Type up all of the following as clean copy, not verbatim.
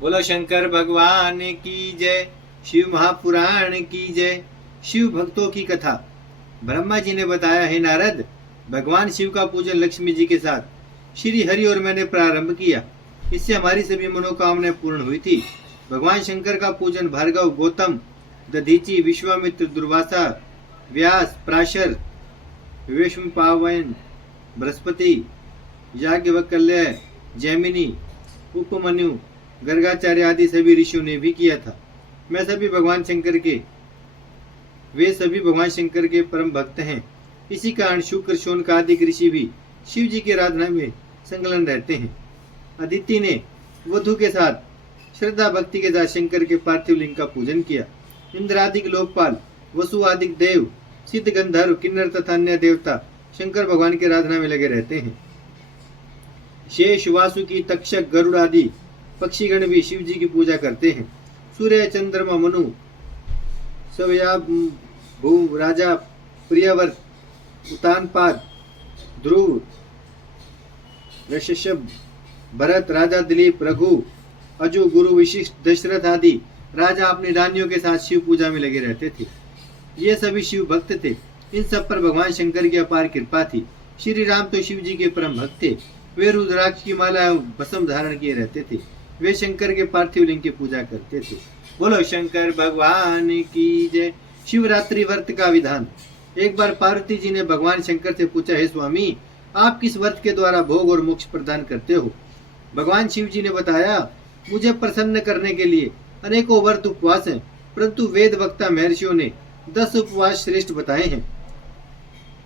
बोलो शंकर भगवान की जय। शिव महापुराण की जय। शिव भक्तों की कथा। ब्रह्मा जी ने बताया, हे नारद, भगवान शिव का पूजन लक्ष्मी जी के साथ श्री हरि और मैंने प्रारंभ किया। इससे हमारी सभी मनोकामनाएं पूर्ण हुई थी। भगवान शंकर का पूजन भार्गव, गौतम, दधीची, विश्वामित्र, दुर्वासा, व्यास, प्राशर, विश्वपावन, बृहस्पति, याज्ञवल्क्य, जैमिनी, उपमन्यु, गर्गाचार्य आदि सभी ऋषियों ने भी किया था। वे सभी भगवान शंकर के परम भक्त हैं। इसी कारण शुक्र, शौनक आदि ऋषि भी शिव जी की आराधना में संलग्न रहते हैं। अदिति ने वधु के साथ श्रद्धा भक्ति के साथ शंकर के पार्थिव लिंग का पूजन किया। इंद्रादिक लोकपाल, वसु आदिक देव, सिद्ध, गंधर्व, किन्नर तथा अन्य देवता शंकर भगवान की आराधना में लगे रहते हैं। शेष, वासुकी, तक्षक, गरुड़ आदि पक्षीगण भी शिव जी की पूजा करते हैं। सूर्य, चंद्रमा, मनु, भू, राजा, प्रियव्रत, उतानपाद, ध्रुव, ऋषभ, भरत, राजा दिलीप, रघु, अजु, गुरु, विशिष्ट, दशरथ आदि राजा अपनी रानियों के साथ शिव पूजा में लगे रहते थे। ये सभी शिव भक्त थे। इन सब पर भगवान शंकर की अपार कृपा थी। श्री राम तो शिव जी के परम भक्त थे। वे रुद्राक्ष की माला एवं भस्म धारण किए रहते थे। वे शंकर के पार्थिव लिंग की पूजा करते थे। बोलो शंकर भगवान की जय। शिवरात्रि व्रत का विधान। एक बार पार्वती जी ने भगवान शंकर से पूछा, हे स्वामी, आप किस व्रत के द्वारा भोग और मोक्ष प्रदान करते हो? भगवान शिव जी ने बताया, मुझे प्रसन्न करने के लिए अनेकों व्रत उपवास हैं, परंतु वेद वक्ता महर्षियों ने 10 उपवास श्रेष्ठ बताए हैं।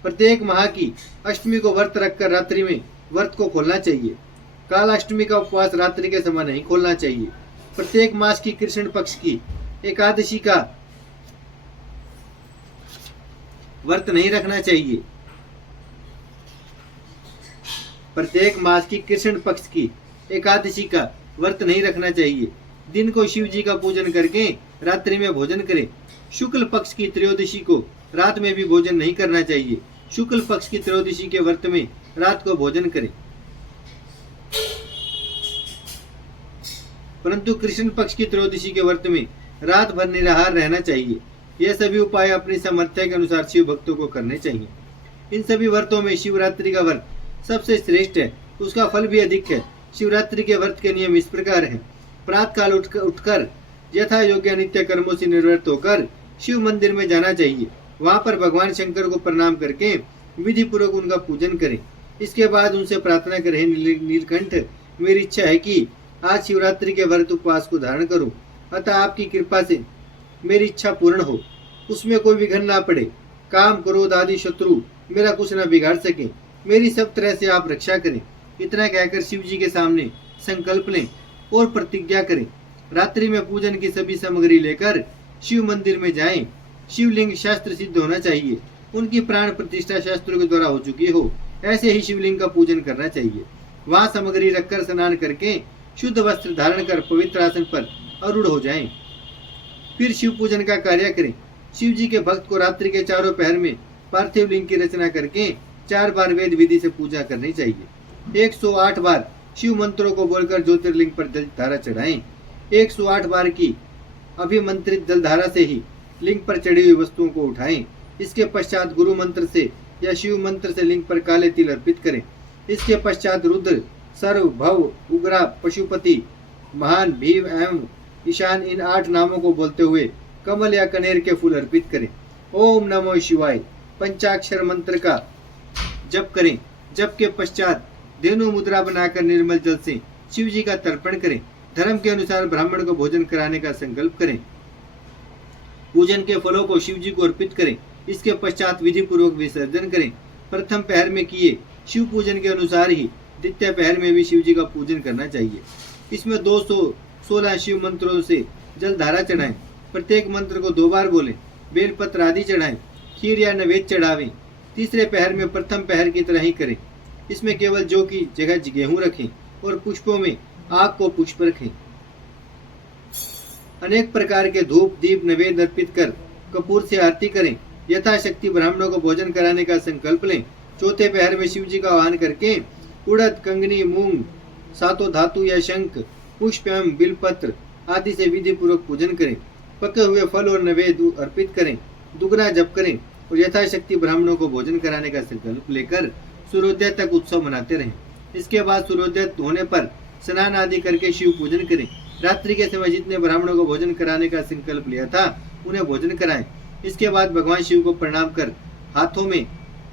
प्रत्येक माह की अष्टमी को व्रत रखकर रात्रि में व्रत को खोलना चाहिए। कालाष्टमी का उपवास रात्रि के समय नहीं खोलना चाहिए। प्रत्येक मास की कृष्ण पक्ष की एकादशी का व्रत नहीं रखना चाहिए। प्रत्येक मास की कृष्ण पक्ष की एकादशी का व्रत नहीं रखना चाहिए। दिन को शिव जी का पूजन करके रात्रि में भोजन करें। शुक्ल पक्ष की त्रयोदशी को रात में भी भोजन नहीं करना चाहिए। शुक्ल पक्ष की त्रयोदशी के व्रत में रात को भोजन करें, परंतु कृष्ण पक्ष की त्रयोदशी के व्रत में रात भर निराहार रहना चाहिए। यह सभी उपाय अपनी सामर्थ्य के अनुसार शिव भक्तों को करने चाहिए। इन सभी व्रतों में शिवरात्रि का व्रत सबसे श्रेष्ठ है, उसका फल भी अधिक है। शिवरात्रि के व्रत के नियम इस प्रकार हैं। प्रातः काल उठकर यथा योग्य नित्य कर्मों से निवृत्त होकर शिव मंदिर में जाना चाहिए। वहां पर भगवान शंकर को प्रणाम करके विधि पूर्वक उनका पूजन करें। इसके बाद उनसे प्रार्थना करें, नीलकंठ, मेरी इच्छा है कि आज शिवरात्रि के व्रत उपवास को धारण करूं, अतः आपकी कृपा से मेरी इच्छा पूर्ण हो, उसमें कोई विघ्न ना पड़े। काम, क्रोध आदि शत्रु मेरा कुछ न बिगाड़ सके, मेरी सब तरह से आप रक्षा करें। इतना कहकर शिव जी के सामने संकल्प लें और प्रतिज्ञा करें। रात्रि में पूजन की सभी सामग्री लेकर शिव मंदिर में जाएं। शिवलिंग शास्त्र सिद्ध होना चाहिए, उनकी प्राण प्रतिष्ठा शास्त्रों के द्वारा हो चुकी हो, ऐसे ही शिवलिंग का पूजन करना चाहिए। वहां सामग्री रखकर स्नान करके शुद्ध वस्त्र धारण कर पवित्र आसन पर आरूढ़ हो जाएं। फिर शिव पूजन का कार्य करें। शिव जी के भक्त को रात्रि के चारों पहर में पार्थिव लिंग की रचना करके 4 बार वेद विधि से पूजा करनी चाहिए। 108 बार शिव मंत्रों को बोलकर ज्योतिर्लिंग पर जल धारा चढ़ाएं। 108 बार की अभिमंत्रित जलधारा से ही लिंग पर चढ़ी हुई वस्तुओं को उठाएं। इसके पश्चात गुरु मंत्र से या शिव मंत्र से लिंग पर काले तिल अर्पित करें। इसके पश्चात रुद्र, सर्व, भव, उग्रा, पशुपति, महान, भीम एवं ईशान इन 8 नामों को बोलते हुए कमल या कनेर के फूल अर्पित करें। ओम नमो शिवाय पंचाक्षर मंत्र का जप करें। जप के पश्चात धेनु मुद्रा बनाकर निर्मल जल से शिव जी का तर्पण करें। धर्म के अनुसार ब्राह्मण को भोजन कराने का संकल्प करें। पूजन के फलों को शिव जी को अर्पित करें। इसके पश्चात विधि पूर्वक विसर्जन करें। प्रथम पहर में किए शिव पूजन के अनुसार ही द्वितीय पहर में भी शिव जी का पूजन करना चाहिए। इसमें 216 शिव मंत्रों से जल धारा चढ़ाएं। प्रत्येक मंत्र को 2 बार बोलें। बेलपत्र आदि चढ़ाएं। खीर या नैवेद्य चढ़ावें। तीसरे पहर में प्रथम पहर की तरह ही करें। इसमें केवल जौ की जगह गेहूं रखें और पुष्पों में आग को पुष्प रखें। अनेक प्रकार के धूप, दीप, नैवेद्य अर्पित कर कपूर से आरती करें। यथाशक्ति ब्राह्मणों को भोजन कराने का संकल्प लें। चौथे पहर में शिव जी का आह्वान करके उड़द, कंगनी, मूंग, सातों धातु या शंख पुष्प एवं बिलपत्र आदि से विधि पूर्वक पूजन करें। पके हुए फल और नैवेद्य अर्पित करें। दुगना जप करें और यथाशक्ति ब्राह्मणों को भोजन कराने का संकल्प लेकर सूर्योदय तक उत्सव मनाते रहें। इसके बाद सूर्योदय होने पर स्नान आदि करके शिव पूजन करें। रात्रि के समय जितने ब्राह्मणों को भोजन कराने का संकल्प लिया था उन्हें भोजन कराएं। इसके बाद भगवान शिव को प्रणाम कर हाथों में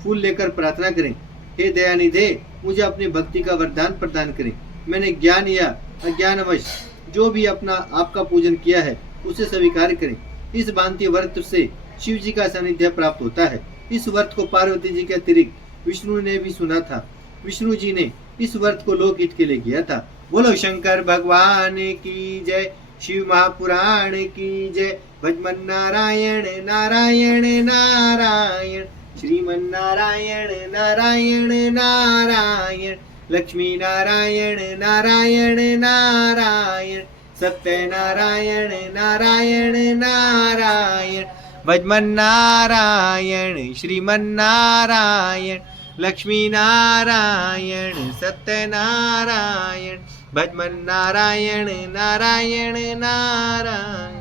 फूल लेकर प्रार्थना करें, हे दयानिधे, मुझे अपनी भक्ति का वरदान प्रदान करें। मैंने ज्ञान या अज्ञानवश जो भी अपना आपका पूजन किया है उसे स्वीकार करें। इस भांति व्रत से शिव जी का सानिध्य प्राप्त होता है। इस व्रत को पार्वती जी के अतिरिक्त विष्णु ने भी सुना था। विष्णु जी ने इस व्रत को लोकहित के लिए किया था। बोलो शंकर भगवान की जय, शिव महापुराण की जय। भजमन नारायण नारायण नारायण, श्रीमन नारायण नारायण नारायण, लक्ष्मी नारायण नारायण नारायण, सत्य नारायण नारायण नारायण। भजमन नारायण श्रीमन नारायण, लक्ष्मी नारायण सत्य नारायण, भजमन नारायण नारायण नारायण।